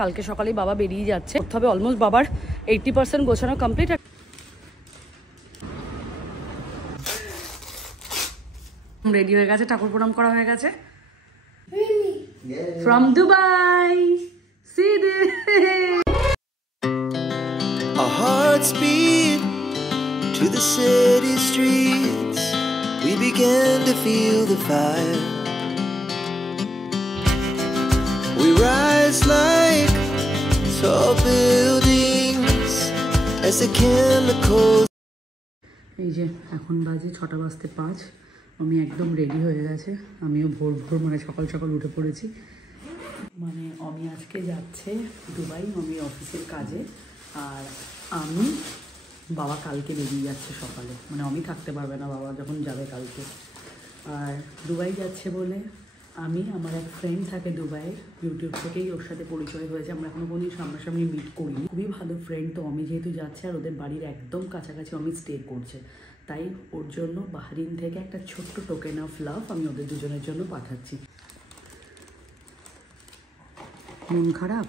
কালকে সকালে বাবা বেরিয়ে যাচ্ছে, তবে অলমোস্ট বাবার 80% গোছানো কমপ্লিট। রেডি হয়ে গেছে, ঠাকুর প্রণাম করা হয়ে গেছে। From Dubai, see this. Our hearts beat to the city streets. We began to feel the fire. We rise like tall buildings as the chemicals. এই যে এখন বাজে 6টা বাজতে 5। আমি একদম রেডি হয়ে গেছে, আমিও ভোর ভোর মানে সকাল সকাল উঠে পড়েছি। মানে আমি আজকে যাচ্ছে দুবাই আমি অফিসের কাজে, আর আমি বাবা কালকে বেরিয়ে যাচ্ছে সকালে, মানে আমি থাকতে পারবে না বাবা যখন যাবে কালকে। আর দুবাই যাচ্ছে বলে আমি, আমার এক ফ্রেন্ড থাকে দুবাইয়ের, ইউটিউব থেকেই ওর সাথে পরিচয় হয়েছে, আমরা এখনও কোনো সামনাসামনি মিট করিনি, খুবই ভালো ফ্রেন্ড। তো আমি যেহেতু যাচ্ছে আর ওদের বাড়ির একদম কাছাকাছি আমি স্টে করছে, তাই ওর জন্য বাহরিন থেকে একটা ছোট্ট টোকেন অফ লাভ আমি ওদের দুজনের জন্য পাঠাচ্ছি। মন খারাপ?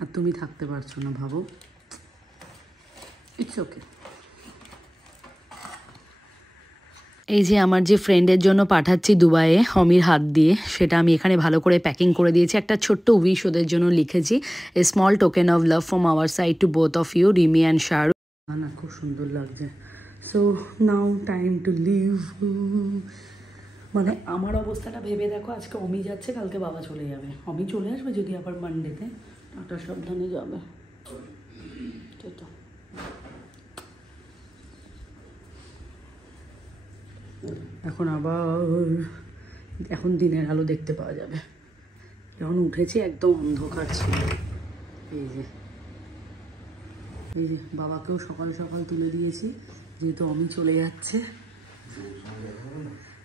আর তুমি থাকতে পারছো না, ভাবো। It's okay. এই যে আমার যে ফ্রেন্ডের জন্য পাঠাচ্ছি দুবাইয়ে অমির হাত দিয়ে, সেটা আমি এখানে ভালো করে প্যাকিং করে দিয়েছি। একটা ছোট্ট উইশ ওদের জন্য লিখেছি, a small token of love from our side to both of you, Rimi and Shahrukh. না, খুব সুন্দর লাগছে। So now time to leave. মানে আমার অবস্থাটা ভেবে দেখো, আজকে অমি যাচ্ছে, কালকে বাবা চলে যাবে। অমি চলে আসবে যদি আবার মানডেতে, টাটা সাবধানে যাবে। এখন আবার এখন দিনের আলো দেখতে পাওয়া যাবে। যখন উঠেছি একদম অন্ধকার ছিল। এই যে বাবাকেও সকাল সকাল তুলে দিয়েছি, যেহেতু অমি চলে যাচ্ছে।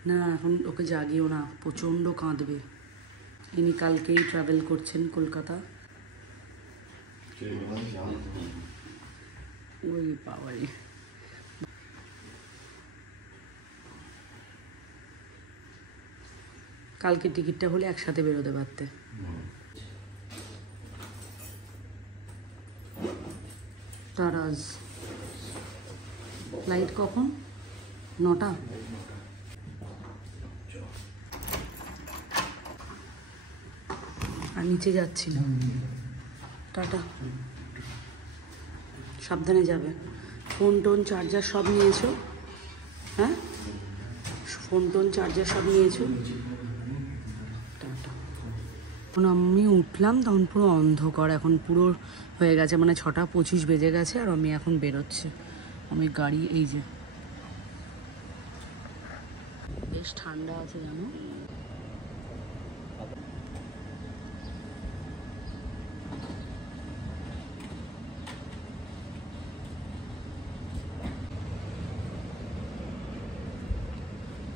না, এখন ওকে জাগিও না, প্রচণ্ড কাঁদবে। ইনি কালকেই ট্রাভেল করছেন কলকাতা। ওই বাবাই, কালকে টিকিটটা হলে একসাথে বেরোতে পারতে। তারাজ ফ্লাইট কখন? 9টা। আর নিচে যাচ্ছি না। টাটা, সাবধানে যাবে। ফোন টোন চার্জার সব নিয়েছো? হ্যাঁ, ফোন টোন চার্জার সব নিয়েছো? টাটা। এখন আমি উঠলাম তখন পুরো অন্ধকার, এখন পুরো হয়ে গেছে, মানে 6:25 বেজে গেছে। আর আমি এখন বেরোচ্ছে, আমি গাড়ি, এই যে বেশ ঠান্ডা আছে জানো।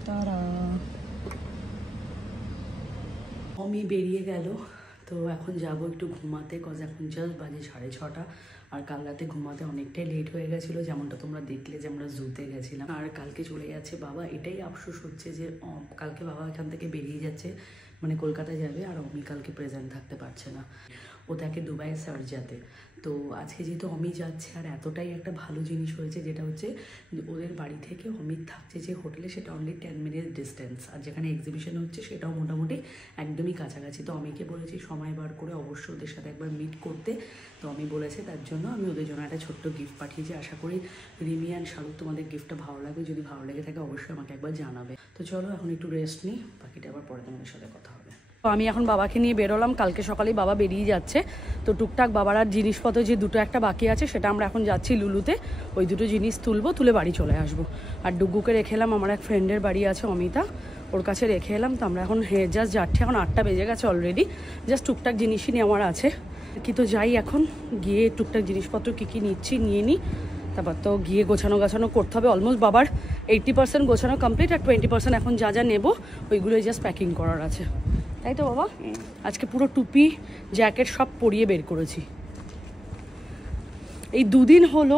তারা আমি বেরিয়ে গেল, তো এখন যাব একটু ঘুমাতে, কজ এখন জাস্ট বাজে 6:30। আর কাল রাতে ঘুমাতে অনেকটাই লেট হয়ে গেছিলো, যেমনটা তোমরা দেখলে যে আমরা জুতে গেছিলাম। আর কালকে চলে যাচ্ছে বাবা, এটাই আফসোস হচ্ছে যে কালকে বাবা এখান থেকে বেরিয়ে যাচ্ছে, মানে কলকাতায় যাবে, আর অমি কালকে প্রেজেন্ট থাকতে পারছে না, ও তাকে দুবাইয়ে সার্জাতে। তো আজকে যেহেতু অমি যাচ্ছে, আর এতটাই একটা ভালো জিনিস হয়েছে, যেটা হচ্ছে ওদের বাড়ি থেকে অমিত থাকছে যে হোটেলে, সেটা অনলি 10 মিনিট ডিস্টেন্স, আর যেখানে এক্সিবিশন হচ্ছে সেটাও মোটামুটি একদমই কাছাকাছি। তো অমিকে বলেছি সময় বার করে অবশ্যই ওদের সাথে একবার মিট করতে, তো আমি বলেছে, তার জন্য আমি ওদের জন্য একটা ছোট্ট গিফট পাঠিয়েছি। আশা করি রিমি অ্যান্ড শাহরুখ তোমাদের গিফটটা ভালো লাগবে, যদি ভালো লেগে থাকে অবশ্যই আমাকে একবার জানাবে। তো চলো এখন একটু রেস্ট নিই, বাকিটা আবার পরে তোমাদের সাথে কথা হবে। তো আমি এখন বাবাকে নিয়ে বেরোলাম, কালকে সকালেই বাবা বেরিয়ে যাচ্ছে। তো টুকটাক বাবার আর জিনিসপত্র যে দুটো একটা বাকি আছে, সেটা আমরা এখন যাচ্ছি লুলুতে, ওই দুটো জিনিস তুলে বাড়ি চলে আসবো। আর ডুগুকে রেখে এলাম, আমার এক ফ্রেন্ডের বাড়ি আছে অমিতা, ওর কাছে রেখে এলাম। তো আমরা এখন জাস্ট যাচ্ছি, এখন 8টা বেজে গেছে অলরেডি। জাস্ট টুকটাক জিনিসই নেওয়ার আছে, কি তো যাই এখন গিয়ে টুকটাক জিনিসপত্র কী নিচ্ছি নিয়ে নিই, তারপর তো গিয়ে গোছানো করতে হবে। অলমোস্ট বাবার 80% গোছানো কমপ্লিট, আর 20% এখন যা যা নেবো ওইগুলোই জাস্ট প্যাকিং করার আছে, তাই তো বাবা? আজকে পুরো টুপি জ্যাকেট সব পরিয়ে বের করেছি। এই 2 দিন হলো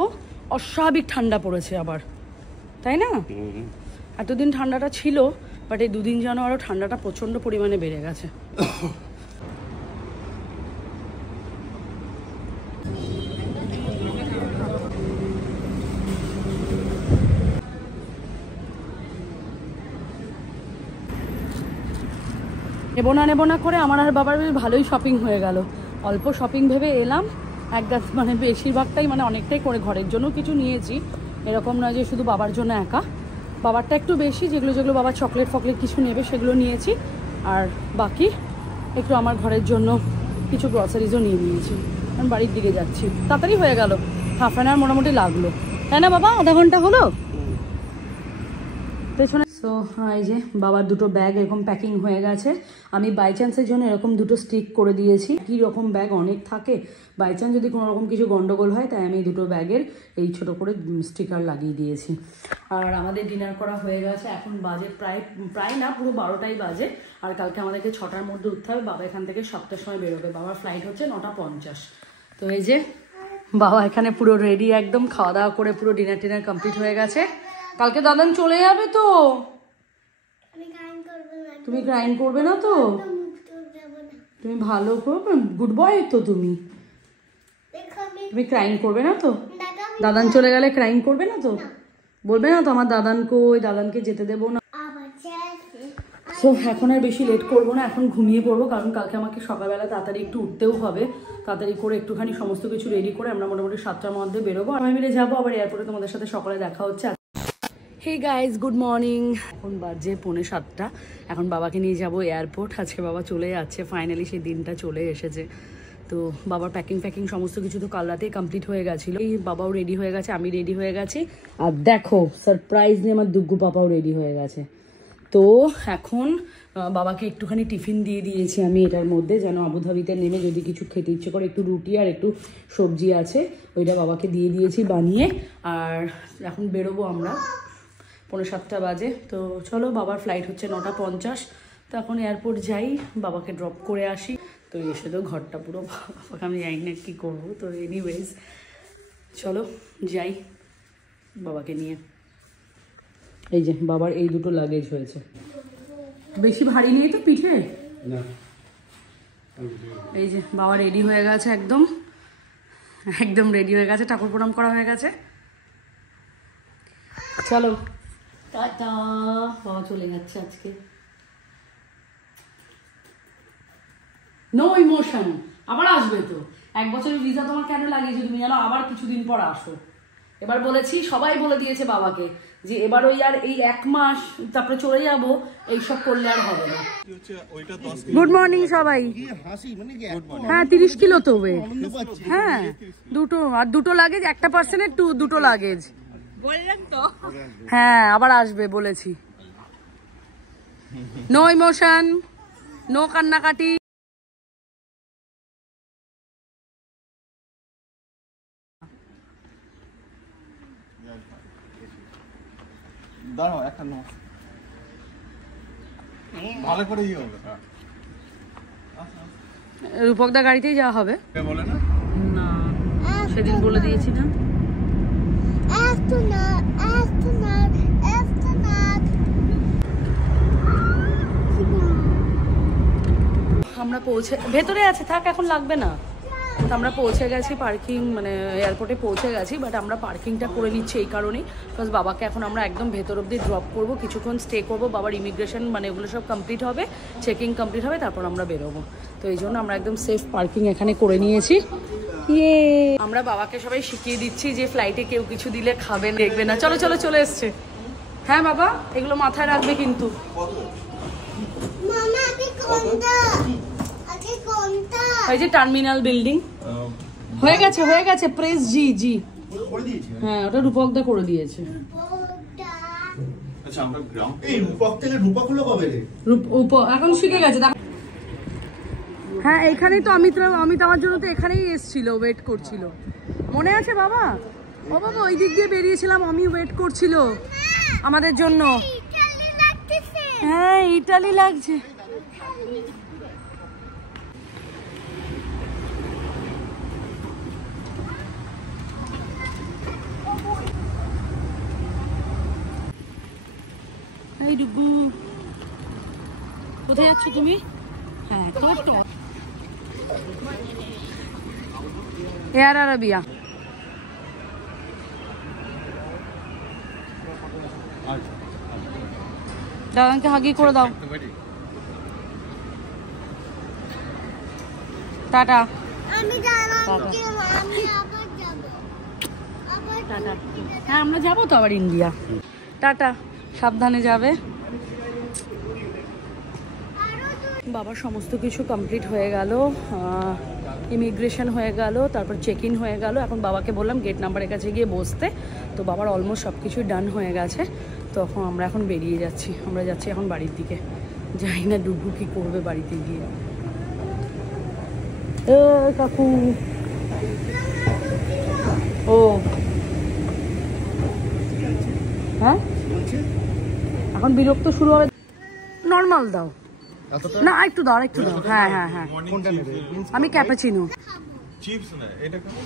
অস্বাভাবিক ঠান্ডা পড়েছে আবার, তাই না? এতদিন ঠান্ডাটা ছিল, বাট এই দুদিন যেন আরও ঠান্ডাটা প্রচণ্ড পরিমাণে বেড়ে গেছে। নেবো না করে আমার আর বাবার বেশ ভালোই শপিং হয়ে গেল। অল্প শপিং ভেবে এলাম, একদম মানে বেশিরভাগটাই মানে অনেকটাই করে ঘরের জন্য কিছু নিয়েছি, এরকম নয় যে শুধু বাবার জন্য একা। বাবারটা একটু বেশি, যেগুলো বাবার চকলেট ফকলেট কিছু নেবে সেগুলো নিয়েছি, আর বাকি একটু আমার ঘরের জন্য কিছু গ্রসারিজও নিয়ে নিয়েছি। আমি বাড়ির দিকে যাচ্ছি, তাড়াতাড়ি হয়ে গেল, হাফ অ্যান আওয়ার মোটামুটি লাগলো, তাই না বাবা? আধা ঘন্টা হলো পেছনে। সো এই যে বাবার দুটো ব্যাগ এরকম প্যাকিং হয়ে গেছে। আমি বাই চান্সের জন্য এরকম দুটো স্টিক করে দিয়েছি। কি রকম ব্যাগ অনেক থাকে, বাই চান্স যদি কোনো রকম কিছু গন্ডগোল হয়, তাই আমি দুটো ব্যাগের এই ছোট করে স্টিকার লাগিয়ে দিয়েছি। আর আমাদের ডিনার করা হয়ে গেছে, এখন বাজে প্রায় না পুরো 12টাই বাজে। আর কালকে আমাদেরকে 6টার মধ্যে উঠতে হবে, বাবা এখান থেকে 7টার সময় বেরোবে, বাবার ফ্লাইট হচ্ছে 9:50। তো এই যে বাবা এখানে পুরো রেডি, একদম খাওয়া দাওয়া করে পুরো ডিনার কমপ্লিট হয়ে গেছে। কালকে দাদান চলে যাবে তো, তুমি ক্রাইম করবে না তো? তুমি ভালো করবে, গুড বয় তো তুমি ক্রাইম করবে না তো? দাদান চলে গেলে ক্রাইম করবে না তো? বলবে না তো আমার দাদানকে যেতে দেবো না? সো এখন আর বেশি লেট করবো না, এখন ঘুমিয়ে পড়বো, কারণ কালকে আমাকে সকালবেলা তাড়াতাড়ি একটু উঠতেও হবে। তাড়াতাড়ি করে একটুখানি সমস্ত কিছু রেডি করে আমরা মোটামুটি 7টার মধ্যে বেরোবো, আমি মিলে যাবো আবার এয়ারপোর্টে। তোমাদের সাথে সকালে দেখা হচ্ছে। Hey guys, good morning. এখন বাজে 6:45, এখন বাবাকে নিয়ে যাব এয়ারপোর্ট। আজকে বাবা চলে যাচ্ছে, ফাইনালি সেই দিনটা চলে এসেছে। তো বাবার প্যাকিং সমস্ত কিছু তো কাল রাতেই কমপ্লিট হয়ে গেছিলো। এই বাবাও রেডি হয়ে গেছে, আমি রেডি হয়ে গেছি, আর দেখো সারপ্রাইজলি আমার দুগ্গু পাপাও রেডি হয়ে গেছে। তো এখন বাবাকে একটুখানি টিফিন দিয়ে দিয়েছি আমি এটার মধ্যে, যেন আবুধাবিতে নেমে যদি কিছু খেতে ইচ্ছে করে, একটু রুটি আর একটু সবজি আছে, ওইটা বাবাকে দিয়ে দিয়েছি বানিয়ে। আর এখন বেরোবো আমরা, 6:45 বাজে। তো চলো, বাবার ফ্লাইট হচ্ছে 9:50। তো এখন এয়ারপোর্ট যাই, বাবাকে ড্রপ করে আসি। তো এসে তো ঘরটা পুরো, বাবাকে আমি জানি না কী করবো। তো এনিওয়েজ চলো যাই বাবাকে নিয়ে। এই যে বাবার এই দুটো লাগেজ হয়েছে, বেশি ভারী নেই তো পিঠে। এই যে বাবা রেডি হয়ে গেছে, একদম রেডি হয়ে গেছে, ঠাকুর প্রণাম করা হয়ে গেছে। চলো টাটা, বাবা চলে যাচ্ছে আজকে। নো ইমোশন, আবার আসবে তো। 1 বছরের ভিসা তোমার কেন লাগিয়েছে তুমি জানো? আবার কিছুদিন পর আসো। এবার বলেছি, সবাই বলে দিয়েছে বাবাকে যে এবার ওই আর এই 1 মাস তারপরে চলে যাব, এইসব করলে আর হবে না। গুড মর্নিং সবাই। হ্যাঁ 30 কিলো তো ওয়েট। হ্যাঁ দুটো লাগেজ, একটা পার্সনের দুটো লাগেজ বললেন তো। হ্যাঁ আবার আসবে বলেছি। নো ইমোশন, নো কান্নাকাটি। দাঁড়াও এখন ভালো করে ইয়ে হবে। রূপকদা গাড়িতেই যাওয়া হবে। বলে না, না সেদিন বলে দিয়েছি না। আমরা পৌঁছে, ভেতরে আছে, থাক এখন লাগবে না। আমরা পৌঁছে গেছি পার্কিং, মানে এয়ারপোর্টে পৌঁছে গেছি, বাট আমরা পার্কিংটা করে নিচ্ছি এই কারণেই, বিকজ বাবাকে এখন আমরা একদম ভেতর অবধি ড্রপ করবো, কিছুক্ষণ স্টে করবো, বাবার ইমিগ্রেশন মানে ওগুলো সব কমপ্লিট হবে, চেকিং কমপ্লিট হবে, তারপর আমরা বেরোবো। তো এই জন্য আমরা একদম সেফ পার্কিং এখানে করে নিয়েছি। আমরা বাবাকে সবাই শিখিয়ে দিচ্ছি যে ফ্লাইটে কেউ কিছু দিলে খাবেন, দেখবে না। চলো চলো, চলে এসছে। হ্যাঁ বাবা, এগুলো মাথায় রাখবে কিন্তু। এই যে টার্মিনাল বিল্ডিং হয়ে গেছে প্রেস জি। হ্যাঁ ওটা রূপকদা করে দিয়েছে। আচ্ছা আমরা গ্রাউন্ড এই রূপক থেকে রূপক হলো কবে রে? এখন শিখে গেছে। হ্যাঁ এইখানেই তো অমিত আমার জন্য তো এখানেই এসেছিল, ওয়েট করছিল, মনে আছে বাবা? ও বাবা ওই দিক দিয়ে বেরিয়েছিলাম, আমি ওয়েট করছিল আমাদের জন্য। হ্যাঁ ইটালি লাগছে। এই ডুগু কোথায় যাচ্ছ তুমি? হ্যাঁ টোটো এয়ার আরাবিয়া। দাদাকে হাগি করে দাও। টাটা। টাটা। হ্যাঁ আমরা যাবো তো আবার ইন্ডিয়া। টাটা, সাবধানে যাবে। বাবার সমস্ত কিছু কমপ্লিট হয়ে গেল, ইমিগ্রেশন হয়ে গেল, তারপর চেক ইন হয়ে গেল। এখন বাবাকে বললাম গেট নাম্বারের কাছে গিয়ে বসতে। তো বাবার অলমোস্ট সব কিছুই ডান হয়ে গেছে। তো আমরা এখন বেরিয়ে যাচ্ছি, আমরা যাচ্ছি এখন বাড়ির দিকে। জানি না ডুবু কী করবে বাড়িতে গিয়ে। কাকু ও হ্যাঁ এখন বিরক্ত শুরু হবে। নর্মাল দাও না, একটু দাও একটু দাও। হ্যাঁ হ্যাঁ হ্যাঁ আমি ক্যাপাচিনো। চিপস না এটা খাবো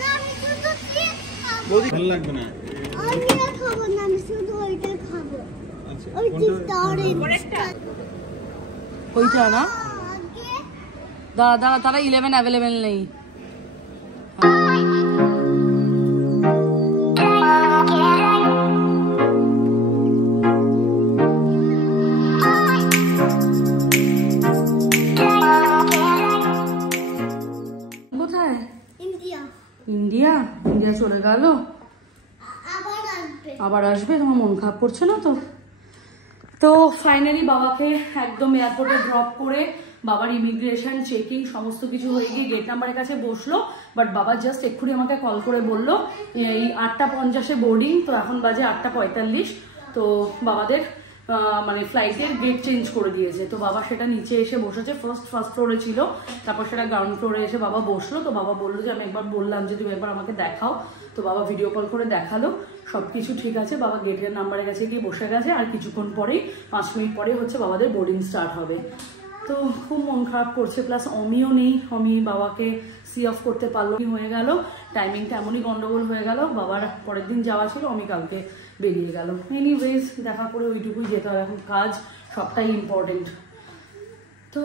না, আমি শুধু চিপস খাবো। ভালো লাগবে না, আমি খাবো না, আমি শুধু ওইটা খাবো। আচ্ছা ওই চিপসটা ওইটা না, দাঁড়া দাঁড়া, তারা 11 অ্যাভেলেবেল নেই। কোথায়? ইন্ডিয়া। ইন্ডিয়া? ইন্ডিয়া চলে গেল, আবার আসবে। তোমার মন খারাপ করছে না তো? তো ফাইনালি বাবাকে একদম এয়ারপোর্টে ড্রপ করে বাবার ইমিগ্রেশন চেকিং সমস্ত কিছু হয়ে গিয়ে গেট নাম্বারের কাছে বসলো। বাট বাবা জাস্ট এক্ষুনি আমাকে কল করে বললো এই 8:50 বোর্ডিং, তো এখন বাজে 8:45। তো বাবাদের মানে ফ্লাইটের গেট চেঞ্জ করে দিয়েছে। তো বাবা সেটা নিচে এসে বসেছে, ফার্স্ট ফ্লোরে ছিল, তারপর সেটা গ্রাউন্ড ফ্লোরে এসে বাবা বসলো। তো বাবা বললো যে আমি একবার বললাম যে তুমি একবার আমাকে দেখাও। তো বাবা ভিডিও কল করে দেখালো, সব কিছু ঠিক আছে। বাবা গেটের নাম্বারের কাছে গিয়ে বসে গেছে। আর কিছুক্ষণ পরেই 5 মিনিট পরে হচ্ছে বাবাদের বোর্ডিং স্টার্ট হবে। তো খুব মন খারাপ করছে, প্লাস অমিও নেই, অমি বাবাকে সি অফ করতে পারলো। হয়ে গেল টাইমিংটা এমনই গন্ডগোল হয়ে গেল। বাবার পরের দিন যাওয়া ছিল, অমি কালকে বেরিয়ে গেল। এনিওয়েজ দেখা করে ওইটুকুই যেতে হবে, এখন কাজ সবটাই ইম্পর্টেন্ট। তো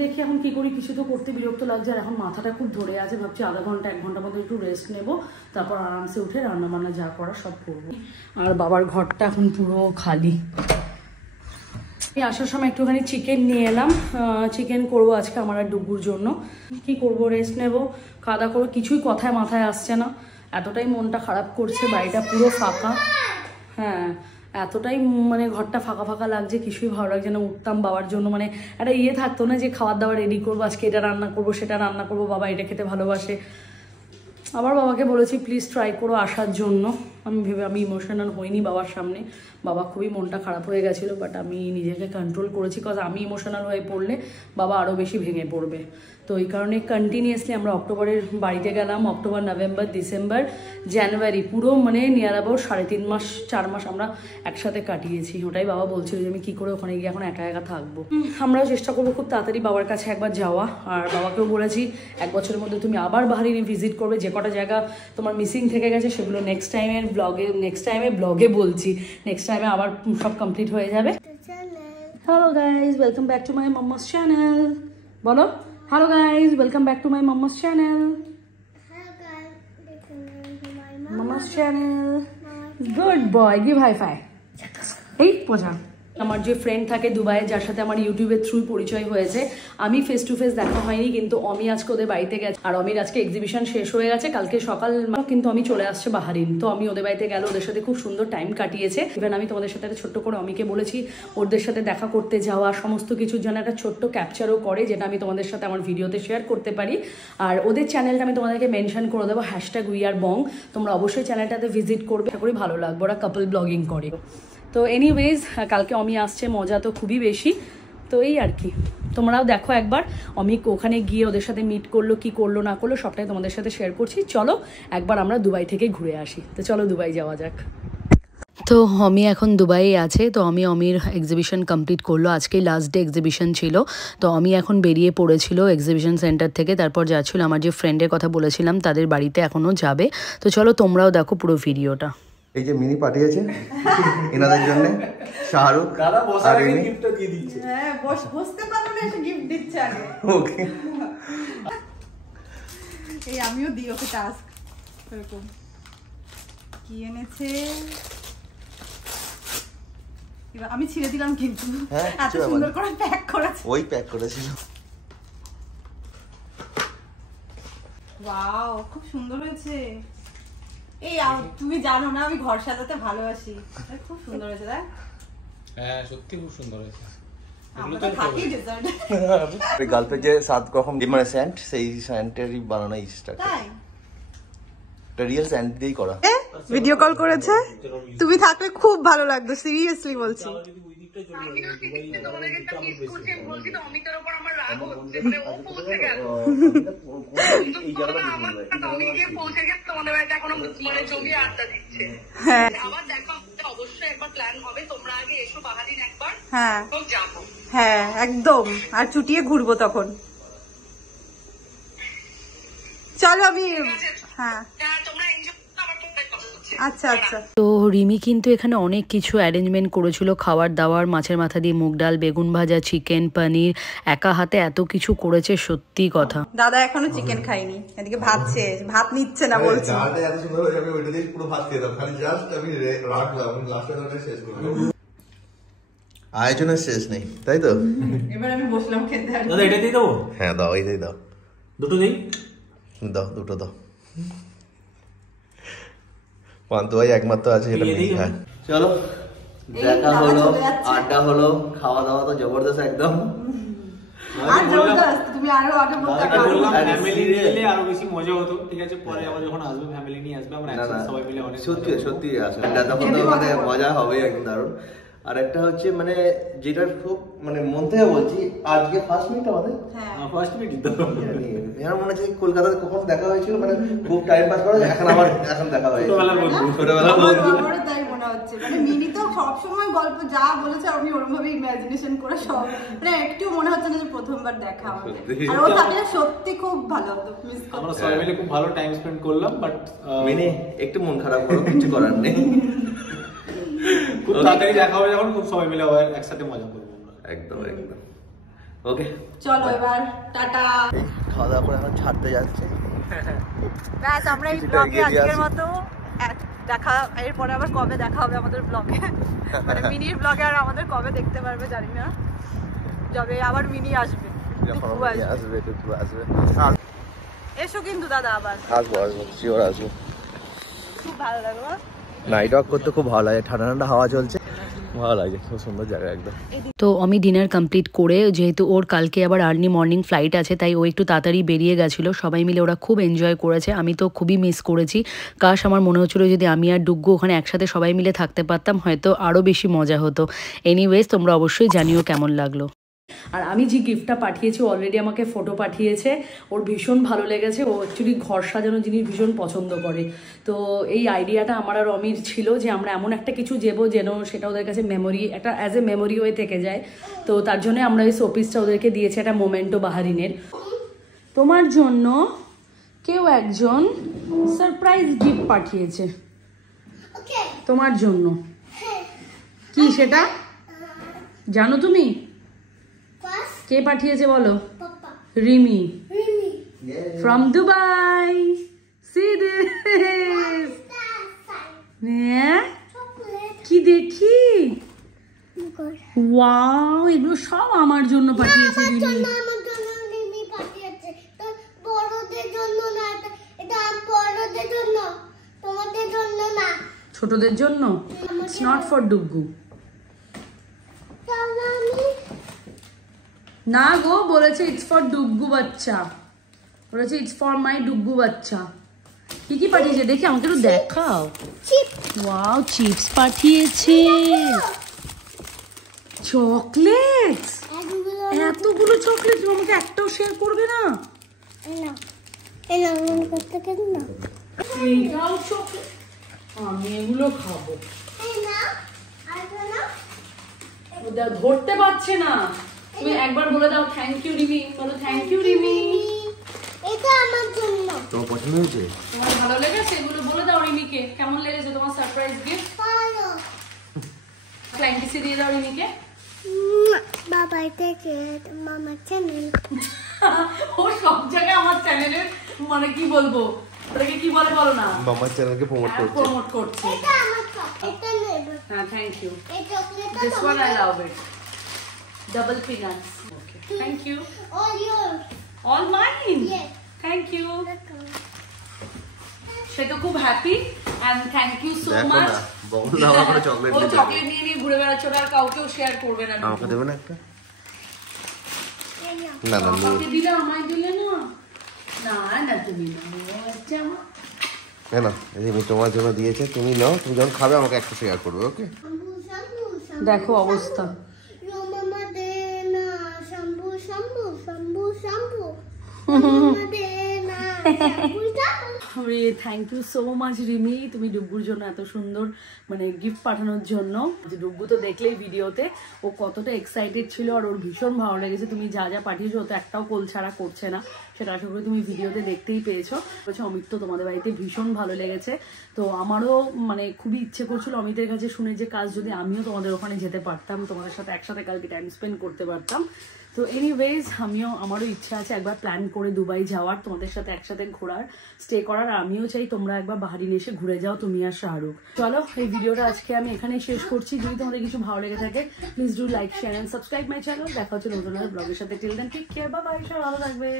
দেখি এখন কি করি, কিছু তো করতে বিরক্ত লাগছে। আর এখন মাথাটা খুব ধরে আছে, ভাবছি আধা ঘন্টা 1 ঘন্টার মধ্যে একটু রেস্ট নেব, তারপর আরামসে উঠে রান্না বান্না যা করা সব করবো। আর বাবার ঘরটা এখন পুরো খালি। আসার সময় একটুখানি চিকেন নিয়ে এলাম, চিকেন করবো আজকে আমার আর ডুগুর জন্য। কি করব, রেস্ট নেব, খাওয়া দাওয়া করবো, কিছুই কথায় মাথায় আসছে না। এতটাই মনটা খারাপ করছে, বাড়িটা পুরো ফাঁকা। হ্যাঁ এতটাই মানে ঘরটা ফাঁকা ফাঁকা লাগছে, কিছুই ভালো লাগছে না। উঠতাম বাবার জন্য, মানে একটা ইয়ে থাকতো না যে খাবার দাবার রেডি করবো, আজকে এটা রান্না করবো সেটা রান্না করবো, বাবা এটা খেতে ভালোবাসে। আবার বাবাকে বলেছি প্লিজ ট্রাই করো আসার জন্য। আমি ইমোশনাল হইনি বাবার সামনে, বাবা খুবই মনটা খারাপ হয়ে গেছিলো, বাট আমি নিজেকে কন্ট্রোল করেছি। কজ আমি ইমোশনাল হয়ে পড়লে বাবা আরও বেশি ভেঙে পড়বে। তো এই কারণে কন্টিনিউয়াসলি আমরা অক্টোবরের বাড়িতে গেলাম। অক্টোবর, নভেম্বর, ডিসেম্বর, জানুয়ারি, পুরো মানে নিয়ার অ্যাবাউট 3.5 মাস 4 মাস আমরা একসাথে কাটিয়েছি। ওটাই বাবা বলছিল যে আমি কী করে ওখানে গিয়ে এখন একা একা থাকবো। আমরাও চেষ্টা করবো খুব তাড়াতাড়ি বাবার কাছে একবার যাওয়া। আর বাবাকেও বলেছি 1 বছরের মধ্যে তুমি আবার বাহারিনে ভিজিট করবে, যে কটা জায়গা তোমার মিসিং থেকে গেছে সেগুলো নেক্সট টাইমে ব্লগে বলছি, নেক্সট টাইমে আবার সব কমপ্লিট হয়ে যাবে। Hello guys, welcome back to my mumma's channel. বলো hello guys, welcome back to my mumma's channel. Mumma's channel, good boy, give high five. এই পোজা। আমার যে ফ্রেন্ড থাকে দুবাইয়ে, যার সাথে আমার ইউটিউবের থ্রুই পরিচয় হয়েছে, আমি ফেস টু ফেস দেখা হয়নি, কিন্তু অমি আজকে ওদের বাড়িতে গেছে। আর অমির আজকে এক্সিবিশন শেষ হয়ে গেছে, কালকে সকাল কিন্তু আমি চলে আসছে বাহারিন। তো আমি ওদের বাড়িতে গেল, ওদের সাথে খুব সুন্দর টাইম কাটিয়েছে। ইভেন আমি তোমাদের সাথে একটা ছোট্ট করে অমিকে বলেছি ওদের সাথে দেখা করতে যাওয়া, সমস্ত কিছুর জন্য একটা ছোট্ট ক্যাপচারও করে, যেটা আমি তোমাদের সাথে আমার ভিডিওতে শেয়ার করতে পারি। আর ওদের চ্যানেলটা আমি তোমাদেরকে মেনশন করে দেবো, #WeAreBong। তোমরা অবশ্যই চ্যানেলটাতে ভিজিট করবে, আশা করি ভালো লাগবে। ওরা কাপল ব্লগিং করে। তো এনিওয়েজ কালকে অমি আসছে, মজা তো খুবই বেশি। তো এই আর কি, তোমরাও দেখো একবার অমি ওখানে গিয়ে ওদের সাথে মিট করলো, কি করলো না করলো সবটাই তোমাদের সাথে শেয়ার করছি। চলো একবার আমরা দুবাই থেকে ঘুরে আসি। তো চলো দুবাই যাওয়া যাক। তো অমি এখন দুবাইয়ে আছে। তো অমির এক্সিবিশন কমপ্লিট করলো, আজকেই লাস্ট ডে এক্সিবিশন ছিল। তো অমি এখন বেরিয়ে পড়েছিল এক্সিবিশন সেন্টার থেকে, তারপর যাচ্ছিল আমার যে ফ্রেন্ডের কথা বলেছিলাম তাদের বাড়িতে এখনও যাবে। তো চলো তোমরাও দেখো পুরো ভিডিওটা। এই যে মিনি পাঠিয়েছে এনাদের জন্য শাহরুখ দাদা আর বসার আগে রিমি। গিফটটা দিয়ে দিচ্ছে। হ্যাঁ বসতে পারবো না, এসে গিফট দিচ্ছে আগে। ওকে এই আমিও দিই ওকে টাস্ক এরকম। কি এনেছে এবার আমি ছিঁড়ে দিলাম কিন্তু হ্যাঁ, এত কিছু সুন্দর ব্যাপার করে প্যাক করেছে। ওই প্যাক করেছিল। ওয়াও খুব সুন্দর হয়েছে। এই তুমি জানো না আমি ঘর সাজাতে ভালোবাসি, খুব সুন্দর হয়েছে তাই। হ্যাঁ সত্যি খুব সুন্দর হয়েছে। আমরা তো থাকি ডেজার্ট গার্লফ্রেন্ড যে 7 রকম মানে স্যান্ড, সেই স্যান্ডেরই বানানো ইস্টার তাই। এটা রিয়েল স্যান্ড দিয়েই করা। ভিডিও কল করেছে, তুমি থাকলে খুব ভালো লাগতো, সিরিয়াসলি বলছি। হ্যাঁ হ্যাঁ হ্যাঁ একদম, আর চুটিয়ে ঘুরবো তখন। চলো আমি হ্যাঁ আচ্ছা আচ্ছা। তো রিমি কিন্তু এখানে অনেক কিছু অ্যারেঞ্জমেন্ট করেছিল, খাবার দাবার, মাছের মাথা দিয়ে মুগ ডাল, বেগুন ভাজা, চিকেন, পনির, একা হাতে এত কিছু করেছে, সত্যি কথা। দাদা এখনো চিকেন খাইনি, এদিকে ভাত শেষ, ভাত নিচ্ছে না বলছি। আয়োজনের শেষ নেই, তাই তো? এবার আমি বসলাম খেতে। আর দাদা এটা দিয়ে দেবো? হ্যাঁ দাও, এইটাই দাও, দুটো দিই। দাও দুটো দাও। পান্তু ভাই একমাত্র আছে যেটা মিনি খায়। চলো দেখা হলো, আড্ডা হলো, খাওয়া দাওয়া তো জবরদস্ত একদম। আর জবরদস্ত, তুমি আরো আগে বলতে পারো। বললাম ফ্যামিলি নিয়ে আরো বেশি মজা হতো, ঠিক আছে? পরে আবার যখন আসবে ফ্যামিলি নিয়ে আসবে, আমরা একসাথে সবাই মিলে অনেক সত্যি সত্যি আসবে, তখন তো মানে মজা হবে একদম দারুণ। আর একটা হচ্ছে মানে যেটা খুব মানে মন থেকে বলছি, আজকে ফার্স্ট মিট আমাদের। হ্যাঁ ফার্স্ট মিট দিতে হবে। আমার মনে হচ্ছে কলকাতাতে কখন দেখা হয়েছিল, মানে খুব টাইম পাস করা যায়, এখন আবার এখন দেখা হয়েছে ছোটবেলার বন্ধু। আমারও তাই মনে হচ্ছে, মানে মিনি তো সবসময় গল্প যা বলেছে আমি ওরকম ভাবে ইমাজিনেশন করে সব, মানে একটু মনে হচ্ছে না যে প্রথমবার দেখা আমাদের। আর ও থাকলে সত্যি খুব ভালো হতো, মিস করতে। আমরা সবাই মিলে খুব ভালো টাইম স্পেন্ড করলাম, বাট মিনি একটু মন খারাপ করো, কিছু করার নেই। খুব তাড়াতাড়ি দেখা হবে যখন, খুব সবাই মিলে আবার একসাথে মজা করবো আমরা। একদম একদম ওকে চলো এবার টাটা। খাওয়া দাওয়া করে এখন ছাড়তে যাচ্ছে। ব্যাস আমরা এই ব্লগে আজকের মতো দেখা, এরপরে আবার কবে দেখা হবে আমাদের ব্লগে, মানে মিনির ব্লগে আর আমাদের কবে দেখতে পারবে জানি না, যবে আবার মিনি আসবে, টুকু আসবে। আসবে এসো কিন্তু দাদা আবার। আসবো আসবো শিওর আসবো। খুব ভালো লাগলো। নাইট ওয়াক করতে খুব ভালো লাগে, ঠান্ডা ঠান্ডা হাওয়া চলছে, ভালো লাগে, খুব সুন্দর জায়গা একদম। তো আমি ডিনার কমপ্লিট করে, যেহেতু ওর কালকে আবার আর্লি মর্নিং ফ্লাইট আছে, তাই ও একটু তাড়াতাড়ি বেরিয়ে গেছিলো। সবাই মিলে ওরা খুব এনজয় করেছে, আমি তো খুবই মিস করেছি। কাশ আমার মনে হচ্ছিলো যদি আমি আর ডুগ্গু ওখানে একসাথে সবাই মিলে থাকতে পারতাম, হয়তো আরও বেশি মজা হতো। এনিওয়েজ তোমরা অবশ্যই জানিও কেমন লাগলো। আর আমি যে গিফটটা পাঠিয়েছি, অলরেডি আমাকে ফটো পাঠিয়েছে, ওর ভীষণ ভালো লেগেছে। ও অ্যাকচুয়ালি ঘর সাজানো জিনিস ভীষণ পছন্দ করে। তো এই আইডিয়াটা আমার আর অমির ছিল যে আমরা এমন একটা কিছু দেবো যেন সেটা ওদের কাছে মেমোরি, একটা অ্যাজ এ মেমোরি হয়ে থেকে যায়। তো তার জন্য আমরা এই শোপিসটা ওদেরকে দিয়েছি, একটা মোমেন্টো বাহারিনের। তোমার জন্য কেউ একজন সারপ্রাইজ গিফট পাঠিয়েছে তোমার জন্য। কি সেটা জানো তুমি? কে পাঠিয়েছে বলো? Rimi from Dubai. See this? হ্যাঁ কি দেখি? ওয়াও, এগুলো সব আমার জন্য পাঠিয়েছে রিমি। ছোটদের জন্য। It's not for Duggu. না গো, বলেছে ইটস ফর ডুগ্গু বাচ্চা, বলেছে ইটস ফর মাই ডুগ্গু বাচ্চা। কি কি পাঠিয়েছে দেখি, আমাকে একটু দেখাও। ওয়াও, চিপস পাঠিয়েছে, চকলেট, এতগুলো চকলেট, আমাকে একটাও শেয়ার করবে না? এইটাও চকলেট, আমি এগুলো খাবো। ধরতে পারছে না। তুমি একবার বলে দাও থ্যাংক ইউ রিমি, বলো থ্যাংক ইউ রিমি। এটা আমার জন্য। তোমার পছন্দ হয়েছে? তোমার ভালো লেগেছে? এগুলো বলে দাও রিমিকে, কেমন লেগেছে তোমার সারপ্রাইজ গিফট? ভালো। ফ্লাইং কিসি দিয়ে দাও রিমিকে। বাবা এটা কে মামা চ্যানেল। ও সব জায়গায় আমার চ্যানেলের মানে কি বলবো, ওটাকে কি বলে বলো না, মামার চ্যানেলকে প্রমোট করছে। এটা আমার কাপ। এটা নেব। হ্যাঁ, থ্যাংক ইউ। এই চকলেটটা This one I love it. Double peanuts. Okay. Thank you. all yours. All mine. Yes. Thank you. সে তো খুব happy and thank you so দেখো much. না, বল না, আমার কোনো chocolate ও নেই। চকলেট নিয়ে নিয়ে ঘুরে বেড়াচ্ছে, ওটা আর কাউকেও শেয়ার করবে না। আমাকে দেবে না একটা? এই নাও। না না আমাকে দিলে আমায় দিলে না। না না তুমি না, আচ্ছা আমার না, এই যে তোমার জন্য দিয়েছে, তুমি নাও, তুমি যখন খাবে আমাকে একটা শেয়ার করবে, ওকে? শাম্পু শাম্পু শাম্পু। দেখো অবস্থা। Yo mama de na শাম্পু শাম্পু শাম্পু শাম্পু। মামা দে না shampoo shampoo. Thank you so much Rimi, তুমি ডুব্বুর জন্য এত সুন্দর মানে গিফট পাঠানোর জন্য। যে ডুব্বু তো দেখলেই ভিডিওতে ও কতটা এক্সাইটেড ছিল, আর ওর ভীষণ ভালো লেগেছে। তুমি যা যা পাঠিয়েছো ও তো একটাও কোল ছাড়া করছে না, সেটা আশা করি তুমি ভিডিওতে দেখতেই পেয়েছো। বলছে অমিত তো তোমাদের বাড়িতে ভীষণ ভালো লেগেছে। তো আমারও মানে খুবই ইচ্ছে করছিল অমিতের কাছে শুনে যে কাজ যদি আমিও তোমাদের ওখানে যেতে পারতাম, তোমাদের সাথে একসাথে কালকে টাইম স্পেন্ড করতে পারতাম। তো এনিওয়েজ আমারও ইচ্ছা আছে একবার প্ল্যান করে দুবাই যাওয়ার, তোমাদের সাথে একসাথে ঘোরার, স্টে করার। আমিও চাই তোমরা একবার বাহারিন এসে ঘুরে যাও, তুমি আর শাহরুখ। চলো এই ভিডিওটা আজকে আমি এখানেই শেষ করছি। যদি তোমাদের কিছু ভালো লেগে থাকে please do like, share and subscribe my channel. দেখা হচ্ছে নতুন ব্লগের সাথে। Till then take care, bye bye, সবাই ভালো থাকবে।